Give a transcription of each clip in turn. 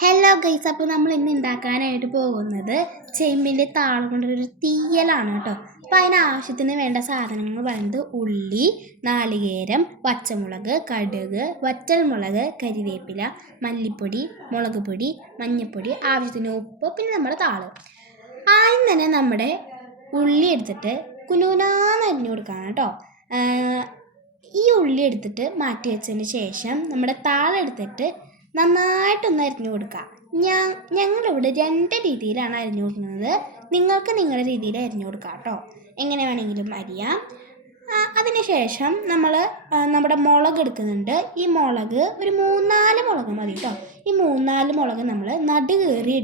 Hello guys, അപ്പോൾ നമ്മൾ ഇന്ന് ഉണ്ടാക്കാനായിട്ട് പോകുന്നത് ചേമ്പിൻ്റെ താളം കൊണ്ടൊരു തീയലാണ് കേട്ടോ. അപ്പോൾ അതിനാവശ്യത്തിന് വേണ്ട സാധനങ്ങൾ പറയുന്നത് ഉള്ളി, നാളികേരം, പച്ചമുളക്, കടുക്, വറ്റൽമുളക്, കരിവേപ്പില, മല്ലിപ്പൊടി, മുളക് പൊടി, മഞ്ഞൾപ്പൊടി, ആവശ്യത്തിന് ഉപ്പ്, പിന്നെ നമ്മുടെ താള്. ആദ്യം തന്നെ നമ്മുടെ ഉള്ളി എടുത്തിട്ട് കുനുകുനാന്ന് അരിഞ്ഞു കൊടുക്കണം കേട്ടോ. ഈ ഉള്ളി എടുത്തിട്ട് മാറ്റി വെച്ചതിന് ശേഷം നമ്മുടെ താളം എടുത്തിട്ട് നന്നായിട്ടൊന്ന് അരിഞ്ഞു കൊടുക്കുക. ഞങ്ങളിവിടെ 2 രീതിയിലാണ് അരിഞ്ഞു കൊടുക്കുന്നത്. നിങ്ങൾക്ക് നിങ്ങളുടെ രീതിയിൽ അരിഞ്ഞു കൊടുക്കുക കേട്ടോ. എങ്ങനെ വേണമെങ്കിലും അരിയാം. അതിനുശേഷം നമ്മൾ നമ്മുടെ മുളക് എടുക്കുന്നുണ്ട്. ഈ മുളക് ഒരു 3-4 മുളക് മതി കേട്ടോ. ഈ 3-4 മുളക് നമ്മൾ നടുകീറി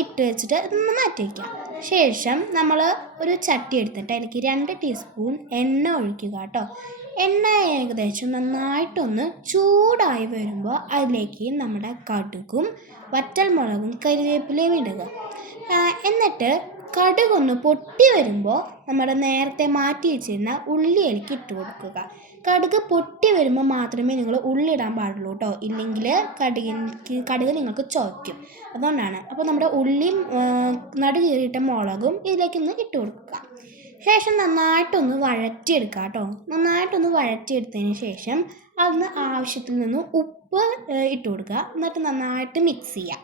ഇട്ട് വെച്ചിട്ട് ഇതൊന്ന് മാറ്റി വയ്ക്കാം. ശേഷം നമ്മൾ ഒരു ചട്ടി എടുത്തിട്ട് അതിലേക്ക് 2 ടീസ്പൂൺ എണ്ണ ഒഴിക്കുക കേട്ടോ. എണ്ണ ഏകദേശം നന്നായിട്ടൊന്ന് ചൂടായി വരുമ്പോൾ അതിലേക്ക് നമ്മുടെ കടുകും വറ്റൽമുളകും കരിവേപ്പിലയും ഇടുക. എന്നിട്ട് കടുകൊന്ന് പൊട്ടി വരുമ്പോൾ നമ്മുടെ നേരത്തെ മാറ്റി വെച്ചിരുന്ന ഉള്ളിയിലേക്ക് ഇട്ട് കൊടുക്കുക. കടുക് പൊട്ടി വരുമ്പോൾ മാത്രമേ നിങ്ങൾ ഉള്ളി ഇടാൻ പാടുള്ളൂ കേട്ടോ. ഇല്ലെങ്കിൽ കടുക് നിങ്ങൾക്ക് ചോയ്ക്കും. അതുകൊണ്ടാണ്. അപ്പോൾ നമ്മുടെ ഉള്ളിയും നടുകീറിയിട്ട മുളകും ഇതിലേക്കൊന്ന് ഇട്ട് കൊടുക്കുക. ശേഷം നന്നായിട്ടൊന്ന് വഴറ്റിയെടുക്കുക കേട്ടോ. നന്നായിട്ടൊന്ന് വഴറ്റിയെടുത്തതിന് ശേഷം അതിന് ആവശ്യത്തിൽ നിന്ന് ഉപ്പ് ഇട്ട് കൊടുക്കുക. എന്നിട്ട് നന്നായിട്ട് മിക്സ് ചെയ്യാം.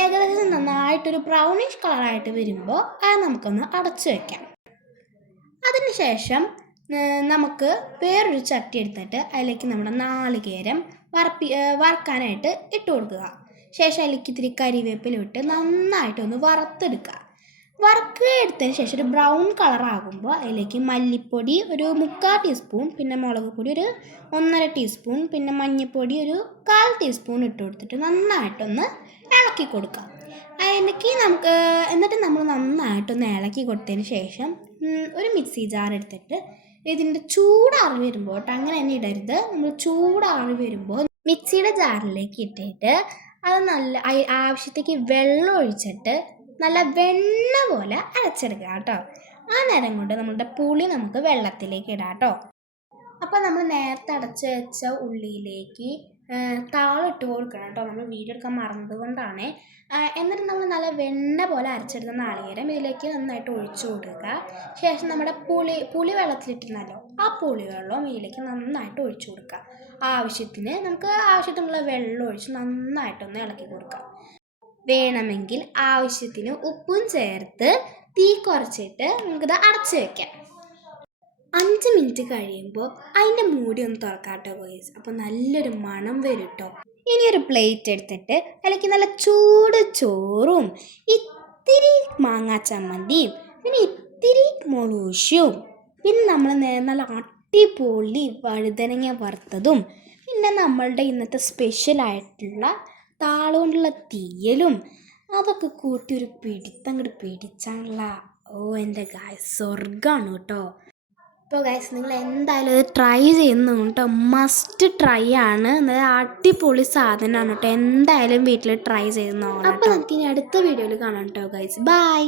ഏകദേശം നന്നായിട്ടൊരു ബ്രൗണിഷ് കളറായിട്ട് വരുമ്പോൾ അത് നമുക്കൊന്ന് അടച്ചു വയ്ക്കാം. അതിനുശേഷം നമുക്ക് വേറൊരു ചട്ടി എടുത്തിട്ട് അതിലേക്ക് നമ്മുടെ നാളികേരം വറുക്കാനായിട്ട് ഇട്ട് കൊടുക്കുക. ശേഷം അതിലേക്ക് ഇത്തിരി കരിവേപ്പില ഇട്ട് നന്നായിട്ടൊന്ന് വറുത്തെടുക്കുക. എടുത്തതിന് ശേഷം ഒരു ബ്രൗൺ കളറാകുമ്പോൾ അതിലേക്ക് മല്ലിപ്പൊടി ഒരു 3/4 ടീസ്പൂൺ, പിന്നെ മുളക് പൊടി ഒരു 1.5 ടീസ്പൂൺ, പിന്നെ മഞ്ഞൾപ്പൊടി ഒരു 1/4 ടീസ്പൂൺ ഇട്ട് കൊടുത്തിട്ട് നന്നായിട്ടൊന്ന് ഇളക്കി കൊടുക്കുക. എന്നിട്ട് നമ്മൾ നന്നായിട്ടൊന്ന് ഇളക്കി കൊടുത്തതിന് ശേഷം ഒരു മിക്സി ജാർ എടുത്തിട്ട് ഇതിൻ്റെ ചൂടാറി വരുമ്പോൾ അങ്ങനെ തന്നെ ഇടരുത്. നമ്മൾ ചൂടാറി വരുമ്പോൾ മിക്സിയുടെ ജാറിലേക്ക് ഇട്ടിട്ട് അത് നല്ല ആവശ്യത്തേക്ക് വെള്ളം ഒഴിച്ചിട്ട് നല്ല വെണ്ണ പോലെ അരച്ചെടുക്കുക കേട്ടോ. ആ നേരം കൊണ്ട് നമ്മളുടെ പുളി നമുക്ക് വെള്ളത്തിലേക്ക് ഇടാം കേട്ടോ. അപ്പോൾ നമ്മൾ നേരത്തെ അടച്ച് വെച്ച ഉള്ളിയിലേക്ക് താളം ഇട്ട് കൊടുക്കണം കേട്ടോ. നമ്മൾ വീഡിയോ എടുക്കാൻ മറന്നത് കൊണ്ടാണ്. എന്നിട്ട് നമ്മൾ നല്ല വെണ്ണ പോലെ അരച്ചെടുത്ത നാളികേരം ഇതിലേക്ക് നന്നായിട്ട് ഒഴിച്ചു കൊടുക്കുക. ശേഷം നമ്മുടെ പുളി വെള്ളത്തിലിട്ടിരുന്നല്ലോ, ആ പുളി വെള്ളം ഇതിലേക്ക് നന്നായിട്ട് ഒഴിച്ചു കൊടുക്കുക. നമുക്ക് ആവശ്യത്തിനുള്ള വെള്ളം ഒഴിച്ച് നന്നായിട്ടൊന്ന് ഇളക്കി കൊടുക്കുക. വേണമെങ്കിൽ ആവശ്യത്തിന് ഉപ്പും ചേർത്ത് തീ കുറച്ചിട്ട് നമുക്കിത് അടച്ച് വയ്ക്കാം. 5 മിനിറ്റ് കഴിയുമ്പോൾ അതിൻ്റെ മൂടി ഒന്ന് തുറക്കാം കേട്ടോ ഗോയ്സ്. അപ്പോൾ നല്ലൊരു മണം വരും കേട്ടോ. ഇനി ഒരു പ്ലേറ്റ് എടുത്തിട്ട് അതിലേക്ക് നല്ല ചൂട് ചോറും ഇത്തിരി മാങ്ങാ ചമ്മന്തിയും പിന്നെ ഇത്തിരി മുളകും പിന്നെ നമ്മൾ നല്ല അടിപൊളി വഴുതനങ്ങ വറുത്തതും പിന്നെ നമ്മളുടെ ഇന്നത്തെ സ്പെഷ്യലായിട്ടുള്ള താളം കൊണ്ടുള്ള തീയലും അതൊക്കെ കൂട്ടി ഒരു പിടിത്തങ്ങോട്ട് പിടിച്ചാണല്ല. എൻ്റെ ഗായ്സ് സ്വർഗ്ഗമാണ് കേട്ടോ. അപ്പോൾ ഗായ്സ് നിങ്ങൾ എന്തായാലും ഇത് ട്രൈ ചെയ്യുന്നു കേട്ടോ. മസ്റ്റ് ട്രൈ ആണ്. അടിപൊളി സാധനമാണ് കേട്ടോ. എന്തായാലും വീട്ടിൽ ട്രൈ ചെയ്യുന്നതാണ്. അപ്പോൾ നമുക്ക് ഇനി അടുത്ത വീഡിയോയിൽ കാണാം കേട്ടോ ഗായ്സ്. ബൈ.